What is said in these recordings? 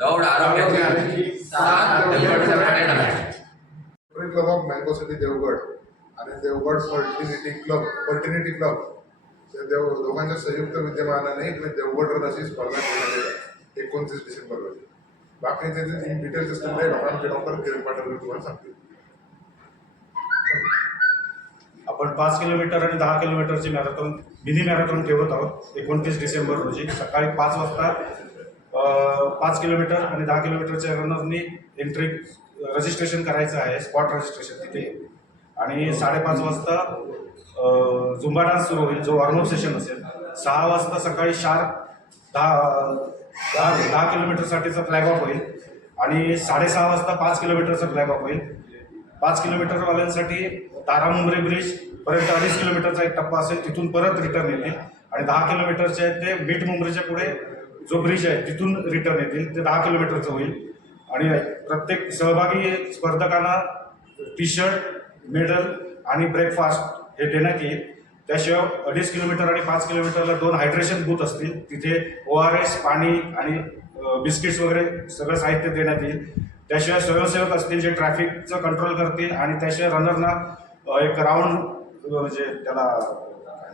दौड आरोग्याची club of mango city Devgad. आणि Devgad fraternity club fraternity club. या देव दोघांच्या संयुक्त विद्यमानाने इकडे देवगड रन अशी स्पर्धा घेण्यात येतात. एकोणतीस डिसेंबर रोजी बाकी त्याचे डिटेल्स असतील ते आमचे डॉक्टर किरण पाटील तुम्हाला सांगतील. आपण पाच किलोमीटर आणि दहा किलोमीटरची मॅरेथॉन मिनी मॅरेथॉन ठेवत आहोत एकोणतीस डिसेंबर रोजी. सकाळी पाच वाजता पाच किलोमीटर आणि दहा किलोमीटरच्या रनरनी एंट्री रजिस्ट्रेशन करायचं आहे स्पॉट रजिस्ट्रेशन तिथे. आणि साडेपाच वाजता झुंबा डान्स सुरू होईल जो वॉर्मअप सेशन असेल. सहा वाजता सकाळी शार्प दहा दहा दहा किलोमीटरसाठीचा फ्लॅग ऑफ होईल. आणि साडेसहा वाजता पाच किलोमीटरचा फ्लॅग ऑफ होईल. पाच किलोमीटरवाल्यांसाठी तारा मुंबरी ब्रिज पर्यंत अडीच किलोमीटरचा एक टप्पा असेल तिथून परत रिटर्न येतील. आणि दहा किलोमीटरचे आहेत ते बीट मुंबरीच्या पुढे जो ब्रिज आहे तिथून रिटर्न येतील. ते दहा किलोमीटरचं होईल. आणि प्रत्येक सहभागी स्पर्धकांना टी शर्ट मेडल आणि ब्रेकफास्ट हे देण्यात येईल. त्याशिवाय अडीच किलोमीटर आणि पाच किलोमीटरला दोन हायड्रेशन बूथ असतील. तिथे ओ आर एस पाणी आणि बिस्किट्स वगैरे सगळं साहित्य देण्यात येईल. त्याशिवाय स्वयंसेवक असतील जे ट्रॅफिकचं कंट्रोल करतील आणि त्याशिवाय रनरना एक राऊंड म्हणजे त्याला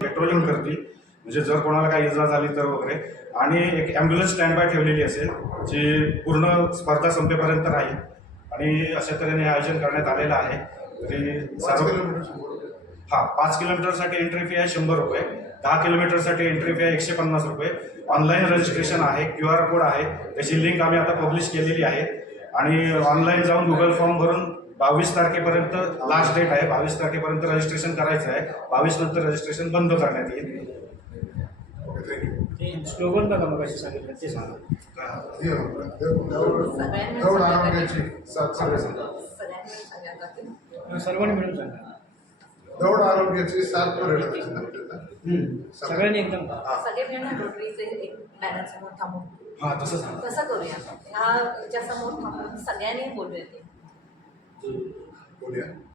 पेट्रोलिंग करतील. म्हणजे जर कोणाला काही इजा झाली तर वगैरे. आणि एक ॲम्ब्युलन्स स्टँड बाय ठेवलेली असेल जी पूर्ण स्पर्धा संपेपर्यंत राहील. आणि अशा तऱ्हेने हे आयोजन करण्यात आलेलं आहे. तरी हा पाच किलोमीटरसाठी एंट्री फी आहे शंभर रुपये. दहा किलोमीटरसाठी एंट्री फी आहे एकशे पन्नास रुपये. ऑनलाईन रजिस्ट्रेशन आहे क्यू आर कोड आहे. त्याची लिंक आम्ही आता पब्लिश केलेली आहे. आणि ऑनलाईन जाऊन गुगल फॉर्म भरून बावीस तारखेपर्यंत लास्ट डेट आहे. बावीस तारखेपर्यंत रजिस्ट्रेशन करायचं आहे. बावीस नंतर रजिस्ट्रेशन बंद करण्यात येईल. थँक्यू ते स्लोगन बघा मग कशी सांगितलं ते सांगा. दौड आरोग्याची लागेल. सर्वांनी मिळून सांगा. दौड आरोग्याची साथ पर्यटकाची सगळ्यांनी. एकदम सगळे रोटरीचे एक बॅनर समोर थांबून हां तसं सांगा. कसं करूया. ह्या ह्याच्या समोर थांबून सगळ्यांनी बोलूया ते. बोलूया.